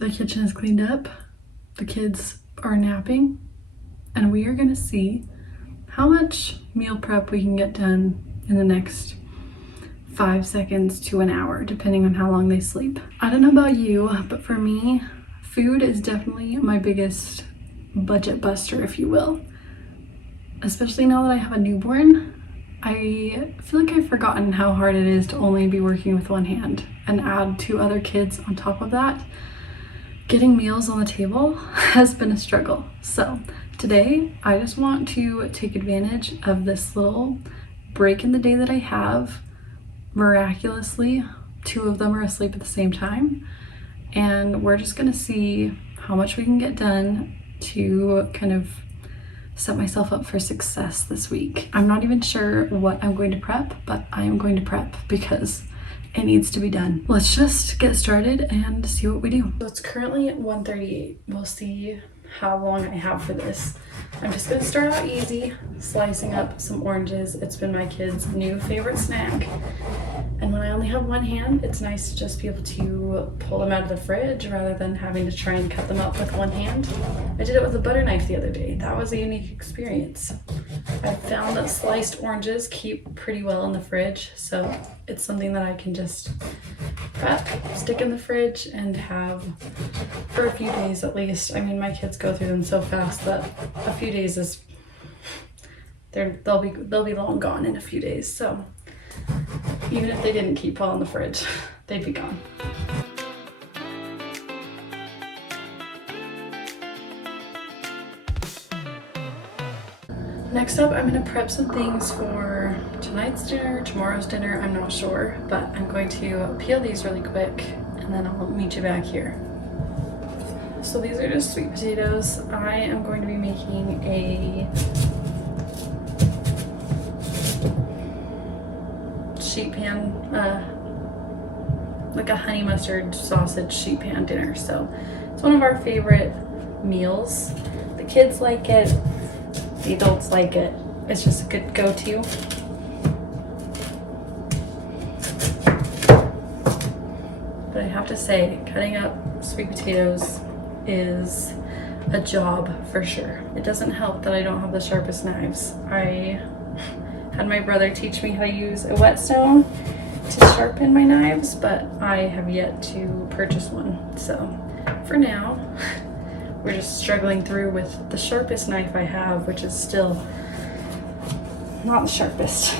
The kitchen is cleaned up, the kids are napping, and we are gonna see how much meal prep we can get done in the next 5 seconds to an hour, depending on how long they sleep. I don't know about you, but for me, food is definitely my biggest budget buster, if you will. Especially now that I have a newborn, I feel like I've forgotten how hard it is to only be working with one hand and add 2 other kids on top of that. Getting meals on the table has been a struggle. So today, I just want to take advantage of this little break in the day that I have. Miraculously, 2 of them are asleep at the same time. And we're just gonna see how much we can get done to kind of set myself up for success this week. I'm not even sure what I'm going to prep, but I am going to prep because it needs to be done. Let's just get started and see what we do. So it's currently 1:38. We'll see how long I have for this. I'm just gonna start out easy, slicing up some oranges. It's been my kids' new favorite snack. And when I only have one hand, it's nice to just be able to pull them out of the fridge rather than having to try and cut them up with one hand. I did it with a butter knife the other day. That was a unique experience. I found that sliced oranges keep pretty well in the fridge, so it's something that I can just prep, stick in the fridge, and have for a few days at least. I mean, my kids go through them so fast that a few days is they'll be long gone in a few days. So even if they didn't keep well in the fridge, they'd be gone. Next up, I'm gonna prep some things for tonight's dinner, tomorrow's dinner, I'm not sure, but I'm going to peel these really quick and then I'll meet you back here. So these are just sweet potatoes. I am going to be making a sheet pan, like a honey mustard sausage sheet pan dinner. So it's one of our favorite meals. The kids like it, the adults like it. It's just a good go-to. But I have to say, cutting up sweet potatoes is a job for sure. It doesn't help that I don't have the sharpest knives. I had my brother teach me how to use a whetstone to sharpen my knives, but I have yet to purchase one. So for now, we're just struggling through with the sharpest knife I have, which is still not the sharpest.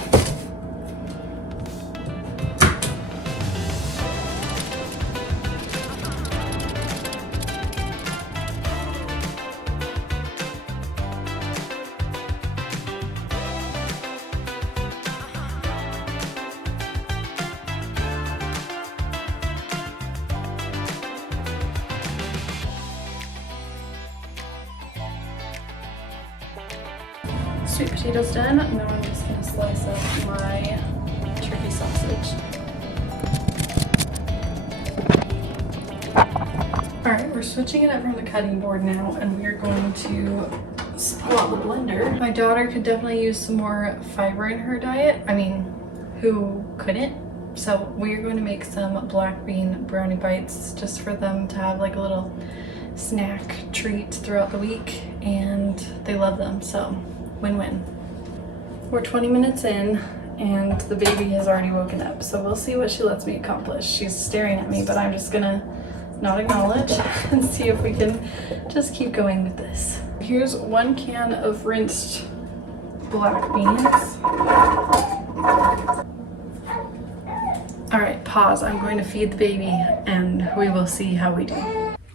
Sweet potatoes done. Now I'm just going to slice up my turkey sausage. Alright, we're switching it up from the cutting board now, and we are going to pull out the blender. My daughter could definitely use some more fiber in her diet. I mean, who couldn't? So we are going to make some black bean brownie bites just for them to have like a little snack treat throughout the week, and they love them, so win-win. We're 20 minutes in and the baby has already woken up, so we'll see what she lets me accomplish. She's staring at me, but I'm just gonna not acknowledge and see if we can just keep going with this. Here's 1 can of rinsed black beans. All right, pause. I'm going to feed the baby and we will see how we do.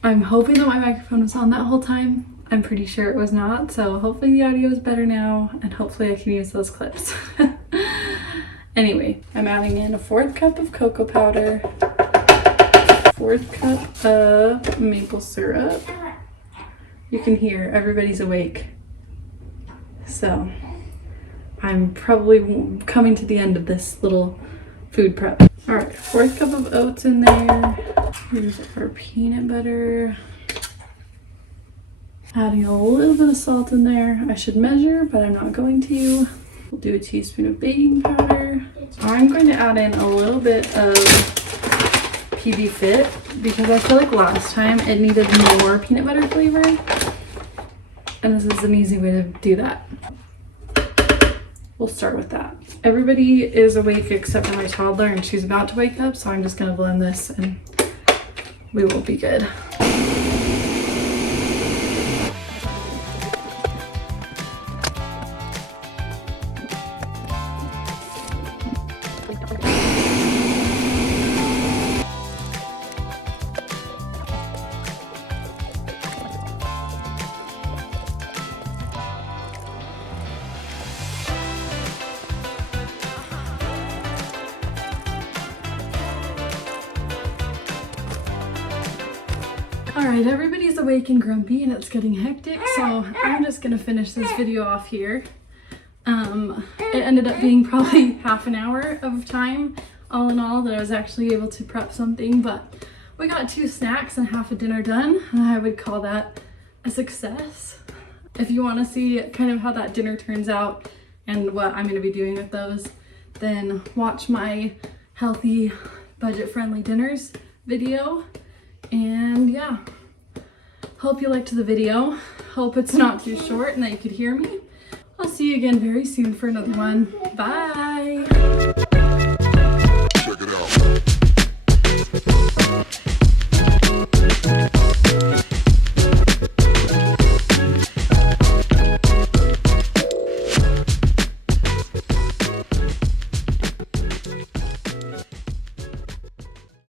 I'm hoping that my microphone was on that whole time. I'm pretty sure it was not, so hopefully the audio is better now and hopefully I can use those clips. Anyway, I'm adding in a 1/4 cup of cocoa powder, 1/4 cup of maple syrup. You can hear everybody's awake. So I'm probably coming to the end of this little food prep. All right, 1/4 cup of oats in there. Here's our peanut butter. Adding a little bit of salt in there. I should measure, but I'm not going to. We'll do a teaspoon of baking powder. I'm going to add in a little bit of PB Fit because I feel like last time it needed more peanut butter flavor. And this is an easy way to do that. We'll start with that. Everybody is awake except for my toddler, and she's about to wake up, so I'm just gonna blend this and we will be good. Alright, everybody's awake and grumpy and it's getting hectic, so I'm just gonna finish this video off here. It ended up being probably half an hour of time, all in all, that I was actually able to prep something, but we got 2 snacks and half a dinner done, and I would call that a success. If you want to see kind of how that dinner turns out and what I'm going to be doing with those, then watch my healthy, budget-friendly dinners video. And yeah, hope you liked the video. Hope it's not too short and that you could hear me. I'll see you again very soon for another one. Bye!